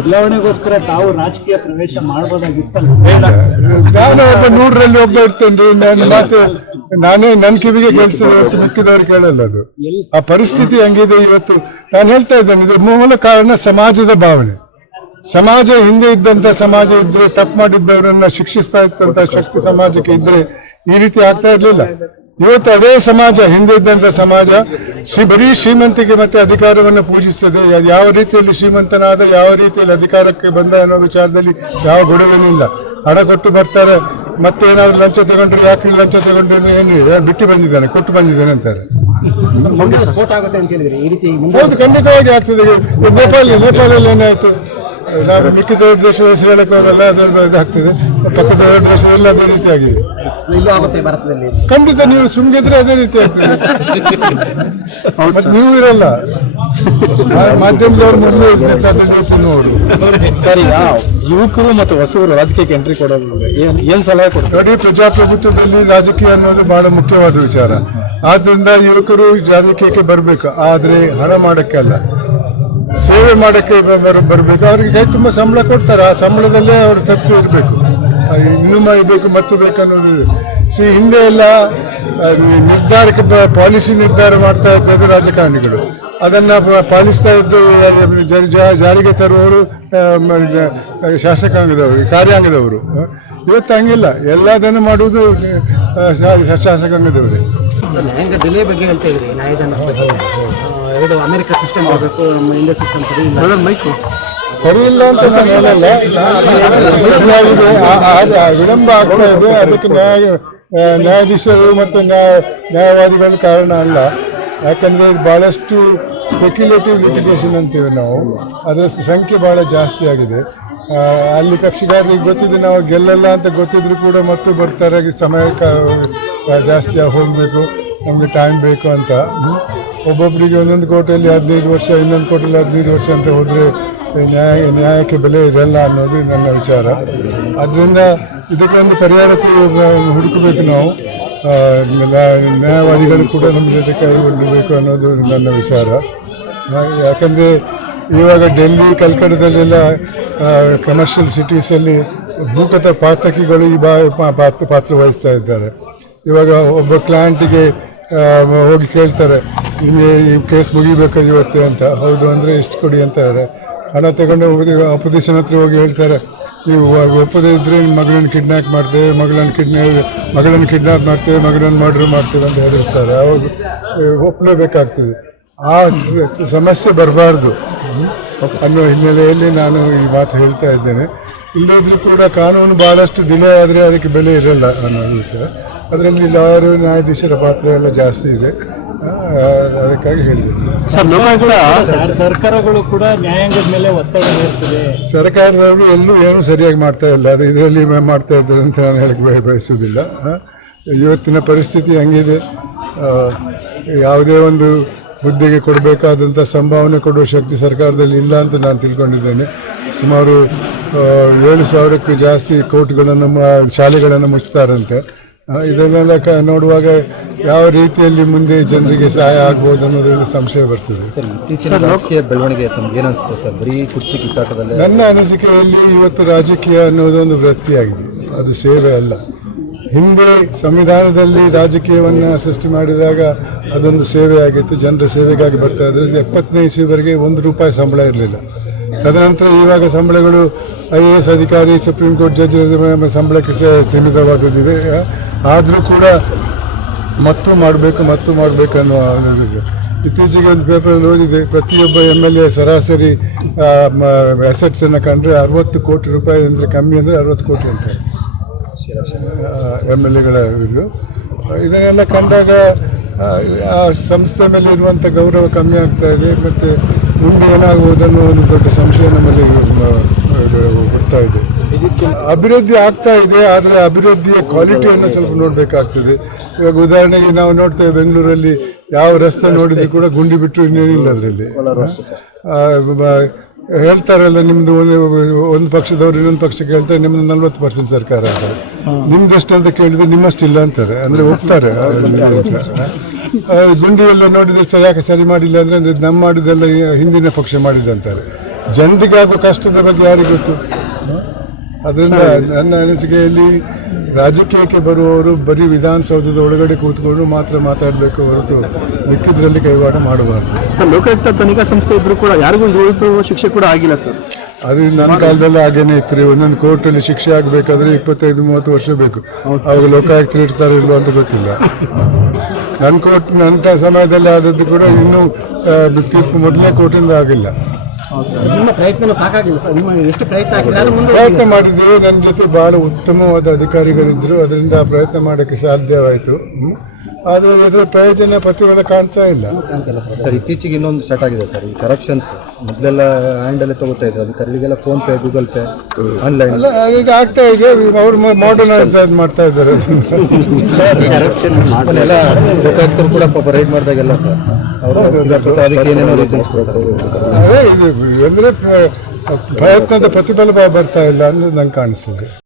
ಬದಲಾವಣೆಗೋಸ್ಕರ ತಾವು ರಾಜಕೀಯ ಪ್ರವೇಶ ಮಾಡಬಹುದಾಗಿತ್ತಲ್ಲ? ನಾನು ಒಬ್ಬ 100ರಲ್ಲಿ ಒಬ್ಬ ಇರ್ತೇನೆ. ನನ್ನ ಮಾತು ನಾನೇ ನನ್ನ ಕಿವಿಗೆ ಕೇಳಿಸಿದ್ರೆ ಇವತ್ತು ಮಿಕ್ಕಿದವ್ರು ಕೇಳಲ್ಲ. ಅದು ಆ ಪರಿಸ್ಥಿತಿ ಹಂಗಿದೆ ಇವತ್ತು. ನಾನು ಹೇಳ್ತಾ ಇದ್ದೇನೆ, ಇದ್ರ ಮೂಲ ಕಾರಣ ಸಮಾಜದ ಭಾವನೆ. ಸಮಾಜ ಹಿಂದೆ ಇದ್ದಂತ ಸಮಾಜ ಇದ್ರೆ, ತಪ್ಪು ಮಾಡಿದ್ದವರನ್ನ ಶಿಕ್ಷಿಸ್ತಾ ಇದ್ದಂತ ಶಕ್ತಿ ಸಮಾಜಕ್ಕೆ ಇದ್ರೆ ಈ ರೀತಿ ಆಗ್ತಾ ಇರ್ಲಿಲ್ಲ. ಇವತ್ತು ಅದೇ ಸಮಾಜ, ಹಿಂದೆ ಇದ್ದಂತ ಸಮಾಜ ಬರೀ ಶ್ರೀಮಂತಿಗೆ ಮತ್ತೆ ಅಧಿಕಾರವನ್ನು ಪೂಜಿಸ್ತದೆ. ಯಾವ ರೀತಿಯಲ್ಲಿ ಶ್ರೀಮಂತನಾದ, ಯಾವ ರೀತಿಯಲ್ಲಿ ಅಧಿಕಾರಕ್ಕೆ ಬಂದ ಅನ್ನೋ ವಿಚಾರದಲ್ಲಿ ಯಾವ ಗೊಡವೇನಿಲ್ಲ. ಹಣ ಕೊಟ್ಟು ಬರ್ತಾರೆ, ಮತ್ತೆ ಏನಾದ್ರು ಲಂಚ ತಗೊಂಡ್ರೆ, ಯಾಕೆ ಲಂಚ ತಗೊಂಡ್ರೆ ಏನಿದೆ, ಬಿಟ್ಟು ಬಂದಿದ್ದಾನೆ, ಕೊಟ್ಟು ಬಂದಿದ್ದಾನೆ ಅಂತಾರೆ. ಹೌದು, ಖಂಡಿತವಾಗಿ ಆಗ್ತದೆ. ನೇಪಾಳಲ್ಲಿ ಏನಾಯ್ತು? ನಾವು ಮಿಕ್ಕಿದ ದೇಶದ ಹೆಸರು ಹೇಳಕ್ಕೆ ಹೋಗಲ್ಲ, ಅದ್ರಲ್ಲಿ ಇದಾಗ್ತದೆ. ಪಕ್ಕದ ದೇಶದಲ್ಲಿ ಅದೇ ರೀತಿ ಆಗಿದೆ. ಖಂಡಿತ ನೀವು ಸುಮ್ಗಿದ್ರೆ ಅದೇ ರೀತಿ ಆಗ್ತದೆ. ಮತ್ತೆ ನೀವು ಇರಲ್ಲ, ಮಾಧ್ಯಮದವ್ರು ಮೊದಲು ಇರ್ತೈತೆ, ಅದನ್ನ ತಿನ್ನುವರು. ಸರಿ, ಯುವಕರು ಮತ್ತು ಹೊಸವರು ರಾಜಕೀಯಕ್ಕೆ ಎಂಟ್ರಿ ಕೊಡೋದು ಏನ್ ಸಲಹೆ ಕೊಡ್ತಾರೆ? ನೋಡಿ, ಪ್ರಜಾಪ್ರಭುತ್ವದಲ್ಲಿ ರಾಜಕೀಯ ಅನ್ನೋದು ಬಹಳ ಮುಖ್ಯವಾದ ವಿಚಾರ. ಆದ್ರಿಂದ ಯುವಕರು ರಾಜಕೀಯಕ್ಕೆ ಬರಬೇಕು, ಆದ್ರೆ ಹಣ ಮಾಡಕ್ಕೆ ಅಲ್ಲ, ಸೇವೆ ಮಾಡೋಕ್ಕೆ ಬರಬೇಕು. ಅವ್ರಿಗೆ ಕೈ ತುಂಬ ಸಂಬಳ ಕೊಡ್ತಾರೆ, ಆ ಸಂಬಳದಲ್ಲೇ ಅವ್ರ ತೃಪ್ತಿ ಇರಬೇಕು. ಇನ್ನೂ ಮಾಡಬೇಕು ಮತ್ತು ಬೇಕನ್ನೋದು. ಹಿಂದೆ ಎಲ್ಲ ನಿರ್ಧಾರಕ್ಕೆ ಪಾಲಿಸಿ ನಿರ್ಧಾರ ಮಾಡ್ತಾ ಇದ್ದದ್ದು ರಾಜಕಾರಣಿಗಳು, ಅದನ್ನು ಪಾಲಿಸ್ತಾ ಇದ್ದು ಜಾರಿಗೆ ತರುವವರು ಶಾಸಕಾಂಗದವರು, ಕಾರ್ಯಾಂಗದವರು. ಇವತ್ತು ಹಂಗಿಲ್ಲ, ಎಲ್ಲದನ್ನು ಮಾಡುವುದು ಶಾಸಕಾಂಗದವರೇ. ಡಿಲೇ ಬಗ್ಗೆ ಹೇಳ್ತಾ ಇದ್ರಿ, ನ್ಯಾಯದಾನ ಅಮೆರಿಕ ಸಿಸ್ಟಮ್ ಆಗಬೇಕು, ನಮ್ಮ ಇಂಡಿಯಾ ಸಿಸ್ಟಮ್ ಸರಿ ಇಲ್ಲ ಅಂತ ನಾನು ಹೇಳಲ್ಲ. ವಿಳಂಬ ಆಗ್ತಾ ಇದೆ, ಅದಕ್ಕೆ ನ್ಯಾಯಾಧೀಶರು ಮತ್ತು ನ್ಯಾಯವಾದಿಗಳ ಕಾರಣ ಅಲ್ಲ. ಯಾಕಂದರೆ ಇದು ಭಾಳಷ್ಟು ಸ್ಪೆಕ್ಯುಲೇಟಿವ್ ಲಿಟಿಗೇಷನ್ ಅಂತೀವಿ ನಾವು, ಅದರ ಸಂಖ್ಯೆ ಭಾಳ ಜಾಸ್ತಿ ಆಗಿದೆ. ಅಲ್ಲಿ ಕಕ್ಷಿಗಾರರಿಗೆ ಗೊತ್ತಿದೆ ನಾವು ಗೆಲ್ಲಲ್ಲ ಅಂತ ಗೊತ್ತಿದ್ರು ಕೂಡ ಮತ್ತು ಬರ್ತಾರೆ, ಸಮಯ ಜಾಸ್ತಿ ಹೋಗಬೇಕು, ನಮಗೆ ಟೈಮ್ ಬೇಕು ಅಂತ. ಒಬ್ಬೊಬ್ಬರಿಗೆ ಒಂದೊಂದು ಕೋರ್ಟಲ್ಲಿ 15 ವರ್ಷ, ಇನ್ನೊಂದು ಕೋರ್ಟಲ್ಲಿ 15 ವರ್ಷ ಅಂತ ಹೋದರೆ ನ್ಯಾಯಕ್ಕೆ ಬೆಲೆ ಇರಲ್ಲ ಅನ್ನೋದು ನನ್ನ ವಿಚಾರ. ಆದ್ದರಿಂದ ಇದಕ್ಕೊಂದು ಪರಿಹಾರಕ್ಕೂ ಹುಡುಕಬೇಕು ನಾವು. ನ್ಯಾಯವಾದಿಗಳು ಕೂಡ ನಮ್ಮ ಜೊತೆ ಕೈ ಹೊಡಬೇಕು ಅನ್ನೋದು ನನ್ನ ವಿಚಾರ. ಯಾಕಂದರೆ ಇವಾಗ ಡೆಲ್ಲಿ, ಕಲ್ಕಡದಲ್ಲೆಲ್ಲ ಕಮರ್ಷಿಯಲ್ ಸಿಟೀಸಲ್ಲಿ ಭೂಗತ ಪಾತಕಿಗಳು ಈ ಪಾತ್ರ ವಹಿಸ್ತಾ ಇದ್ದಾರೆ. ಇವಾಗ ಒಬ್ಬ ಕ್ಲೈಂಟಿಗೆ ಹೋಗಿ ಕೇಳ್ತಾರೆ, ಈ ಕೇಸ್ ಮುಗಿಬೇಕು ಇವತ್ತೇ ಅಂತ. ಹೌದು ಅಂದರೆ ಎಷ್ಟು ಕೊಡಿ ಅಂತಾರೆ. ಹಣ ತಗೊಂಡು ಅಪೋಸಿಷನ್ ಹತ್ರ ಹೋಗಿ ಹೇಳ್ತಾರೆ, ನೀವು ಒಪ್ಪದೇ ಇದ್ದರೆ ಮಗಳನ್ನ ಕಿಡ್ನ್ಯಾಪ್ ಮಾಡ್ತೇವೆ, ಮಗಳನ್ನ ಕಿಡ್ನ್ಯಾಪ್ ಮಾಡ್ತೇವೆ, ಮಗಳನ್ನ ಮರ್ಡರ್ ಮಾಡ್ತೇವೆ ಅಂತ ಹೆದರಿಸ್ತಾರೆ. ಅವಾಗ ಒಪ್ಪಲೇಬೇಕಾಗ್ತದೆ. ಆ ಸಮಸ್ಯೆ ಬರಬಾರ್ದು ಅನ್ನೋ ಹಿನ್ನೆಲೆಯಲ್ಲಿ ನಾನು ಈ ಮಾತು ಹೇಳ್ತಾ ಇದ್ದೇನೆ. ಇಲ್ಲದ್ರೂ ಕೂಡ ಕಾನೂನು ಭಾಳಷ್ಟು ಡಿಲೇ ಆದರೆ ಅದಕ್ಕೆ ಬೆಲೆ ಇರಲ್ಲ ಅನ್ನೋದು ವಿಚಾರ. ಅದರಲ್ಲಿ ಲಾಯರು, ನ್ಯಾಯಾಧೀಶರ ಪಾತ್ರ ಎಲ್ಲ ಜಾಸ್ತಿ ಇದೆ, ಅದಕ್ಕಾಗಿ ಹೇಳಿದೆ. ಸರ್ಕಾರಗಳು ಕೂಡ ನ್ಯಾಯಾಂಗದ ಮೇಲೆ ಒತ್ತಡ ಇರ್ತದೆ. ಸರ್ಕಾರದವರು ಎಲ್ಲೂ ಏನೂ ಸರಿಯಾಗಿ ಮಾಡ್ತಾ ಇಲ್ಲ, ಅದು ಇದರಲ್ಲಿ ಮಾಡ್ತಾ ಇದ್ದಾರೆ ಅಂತ ನಾನು ಹೇಳಕ್ಕೆ ಬಯಸುವುದಿಲ್ಲ. ಇವತ್ತಿನ ಪರಿಸ್ಥಿತಿ ಹಂಗಿದೆ. ಯಾವುದೇ ಒಂದು ಹುದ್ದೆಗೆ ಕೊಡಬೇಕಾದಂಥ ಸಂಭಾವನೆ ಕೊಡುವ ಶಕ್ತಿ ಸರ್ಕಾರದಲ್ಲಿ ಇಲ್ಲ ಅಂತ ನಾನು ತಿಳ್ಕೊಂಡಿದ್ದೇನೆ. ಸುಮಾರು 7,000ಕ್ಕೂ ಜಾಸ್ತಿ ಕೋರ್ಟ್ಗಳನ್ನು, ಶಾಲೆಗಳನ್ನು ಮುಚ್ತಾರಂತೆ. ಇದನ್ನೆಲ್ಲ ನೋಡುವಾಗ ಯಾವ ರೀತಿಯಲ್ಲಿ ಮುಂದೆ ಜನರಿಗೆ ಸಹಾಯ ಆಗ್ಬೋದು ಅನ್ನೋದ್ರಲ್ಲಿ ಸಂಶಯ ಬರ್ತದೆ. ರಾಜಕೀಯ ಬೆಳವಣಿಗೆ ಏನಿಸುತ್ತೆ ಸರ್? ಬರೀ ಕುರ್ಚಿ ಕಿತ್ತಾಟದಲ್ಲಿ ನನ್ನ ಅನಿಸಿಕೆಯಲ್ಲಿ ಇವತ್ತು ರಾಜಕೀಯ ಅನ್ನೋದೊಂದು ವೃತ್ತಿಯಾಗಿದೆ, ಅದು ಸೇವೆ ಅಲ್ಲ. ಹಿಂದೆ ಸಂವಿಧಾನದಲ್ಲಿ ರಾಜಕೀಯವನ್ನು ಸೃಷ್ಟಿ ಮಾಡಿದಾಗ ಅದೊಂದು ಸೇವೆ ಆಗಿತ್ತು, ಜನರ ಸೇವೆಗಾಗಿ ಬರ್ತಾ ಇದ್ರೆ. 70ನೇ ಇಸ್ವಿವರೆಗೆ ₹1 ಸಂಬಳ ಇರಲಿಲ್ಲ. ತದನಂತರ ಇವಾಗ ಸಂಬಳಗಳು IAS ಅಧಿಕಾರಿ, ಸುಪ್ರೀಂ ಕೋರ್ಟ್ ಜಡ್ಜ್ ಸಂಬಳಕ್ಕೆ ಸೀಮಿತವಾದದ್ದಿದೆ. ಆದರೂ ಕೂಡ ಮತ್ತು ಮಾಡಬೇಕು ಅನ್ನುವ. ಇತ್ತೀಚೆಗೆ ಒಂದು ಪೇಪರಲ್ಲಿ ಓದಿದೆ, ಪ್ರತಿಯೊಬ್ಬ MLA ಸರಾಸರಿ ಅಸೆಟ್ಸನ್ನು ಕಂಡ್ರೆ ₹60 ಕೋಟಿ ಅಂದರೆ ಕಮ್ಮಿ ಅಂದರೆ 60 ಕೋಟಿ ಅಂತ MLAಗಳ ಇದು. ಇದನ್ನೆಲ್ಲ ಕಂಡಾಗ ಆ ಸಂಸ್ಥೆ ಮೇಲೆ ಇರುವಂಥ ಗೌರವ ಕಮ್ಮಿ ಆಗ್ತಾ ಇದೆ. ಮತ್ತು ಮುಂದೆ ಏನಾಗುವುದನ್ನು ಒಂದು ದೊಡ್ಡ ಸಂಶಯ ನಮ್ಮಲ್ಲಿ ಬರ್ತಾ ಇದೆ. ಅಭಿವೃದ್ಧಿ ಆಗ್ತಾ ಇದೆ, ಆದರೆ ಅಭಿವೃದ್ಧಿಯ ಕ್ವಾಲಿಟಿಯನ್ನು ಸ್ವಲ್ಪ ನೋಡಬೇಕಾಗ್ತದೆ. ಇವಾಗ ಉದಾಹರಣೆಗೆ ನಾವು ನೋಡ್ತೇವೆ, ಬೆಂಗಳೂರಲ್ಲಿ ಯಾವ ರಸ್ತೆ ನೋಡಿದ್ರು ಕೂಡ ಗುಂಡಿ ಬಿಟ್ಟು ಇನ್ನೇನಿಲ್ಲ. ಅದರಲ್ಲಿ ಹೇಳ್ತಾರಲ್ಲ, ನಿಮ್ಮದು ಒಂದು ಪಕ್ಷದವ್ರು ಇನ್ನೊಂದು ಪಕ್ಷಕ್ಕೆ ಹೇಳ್ತಾರೆ ನಿಮ್ಮದು 40% ಸರ್ಕಾರ ಅಂತಾರೆ, ನಿಮ್ದಷ್ಟು ಅಂತ ಕೇಳಿದ್ರೆ ನಿಮ್ಮಷ್ಟಿಲ್ಲ ಅಂತಾರೆ. ಅಂದರೆ ಹೋಗ್ತಾರೆ. ಗುಂಡಿ ಎಲ್ಲ ನೋಡಿದ್ರೆ ಯಾಕೆ ಸರಿ ಮಾಡಿಲ್ಲ ಅಂದರೆ ನಮ್ಮ ಮಾಡಿದ್ದೆಲ್ಲ ಹಿಂದಿನ ಪಕ್ಷ ಮಾಡಿದ್ದಂತಾರೆ. ಜನರಿಗೆ ಆಗೋ ಕಷ್ಟದ ಬಗ್ಗೆ ಯಾರಿಗೆ ಗೊತ್ತು? ಅದರಿಂದ ನನ್ನ ಅನಿಸಿಕೆಯಲ್ಲಿ ರಾಜಕೀಯಕ್ಕೆ ಬರುವವರು ಬರೀ ವಿಧಾನಸೌಧದ ಒಳಗಡೆ ಕೂತ್ಕೊಂಡು ಮಾತ್ರ ಮಾತಾಡಬೇಕು ಹೊರತು ಮಿಕ್ಕಿದ್ರಲ್ಲಿ ಕೈವಾಡ ಮಾಡಬಾರ್ದು. ಸರ್, ಲೋಕಾಯುಕ್ತ ತನಿಖಾ ಸಂಸ್ಥೆ ಇದ್ರು ಕೂಡ ಯಾರಿಗೂ ಇದುವರೆಗೂ ಶಿಕ್ಷೆ ಕೂಡ ಆಗಿಲ್ಲ ಸರ್. ಅದು ನನ್ನ ಕಾಲದಲ್ಲಿ ಹಾಗೇನೆ ಇತ್ತು ರೀ. ಒಂದೊಂದು ಕೋರ್ಟಲ್ಲಿ ಶಿಕ್ಷೆ ಆಗಬೇಕಾದ್ರೆ 25-30 ವರ್ಷ ಬೇಕು. ಅವಾಗ ಲೋಕಾಯುಕ್ತರು ಇರ್ತಾರೆ ಇಲ್ವೋ ಅಂತ ಗೊತ್ತಿಲ್ಲ. ನನ್ನ ಸಮಯದಲ್ಲಿ ಆದದ್ದು ಕೂಡ ಇನ್ನೂ ತೀರ್ಪು ಮೊದಲನೇ ಕೋರ್ಟಿಂದ ಆಗಿಲ್ಲ. ನಿಮ್ಮ ಪ್ರಯತ್ನ ಸಾಕಾಗಿಲ್ಲ ಸರ್? ನಿಮ್ಮ ಎಷ್ಟು ಪ್ರಯತ್ನ ಆಗಿದೆ ಅದು ಮುಂದೆ ಪ್ರಯತ್ನ ಮಾಡಿದ್ದೇವೆ. ನನ್ನ ಜೊತೆ ಬಹಳ ಉತ್ತಮವಾದ ಅಧಿಕಾರಿಗಳಿದ್ದರು, ಅದರಿಂದ ಆ ಪ್ರಯತ್ನ ಮಾಡೋಕ್ಕೆ ಸಾಧ್ಯವಾಯಿತು. ಆದರೆ ಇದರ ಪ್ರಯೋಜನ ಪ್ರತಿಫಲ ಕಾಣ್ತಾ ಇಲ್ಲ. ಸರ್, ಇತ್ತೀಚೆಗೆ ಇನ್ನೊಂದು ಸ್ಟಾರ್ಟ್ ಆಗಿದೆ ಸರ್, ಈ ಕರಪ್ಷನ್ಸ್. ಮೊದಲೆಲ್ಲ ಹ್ಯಾಂಡಲ್ಲೇ ತಗೋತಾ ಇದ್ರು, ಅಧಿಕಾರಿಗಳಿಗೆಲ್ಲ PhonePe, Google Pay, online ಅಲ್ಲ, ಇದು ಆಗ್ತಾ ಇದೆ. ಅವ್ರು ಮಾಡರ್ನೈಸ್ ಮಾಡ್ತಾ ಇದ್ದಾರೆ. ಎಲ್ಲ ಲೋಕಾಯುಕ್ತರು ಕೂಡ ಪಾಪ ರೈಡ್ ಮಾಡಿದಾಗೆಲ್ಲ ಸರ್ ಅವರು ಅದಕ್ಕೆ ಏನೇನೋ ರೀಸನ್ಸ್ ಕೊಡ್ತಾರೆ. ಅದೇ ಇದು ಅಂದರೆ ಪ್ರಯತ್ನದ ಪ್ರತಿಫಲ ಬರ್ತಾ ಇಲ್ಲ ಅನ್ನೋದು ನಂಗೆ ಕಾಣಿಸ್ತದೆ.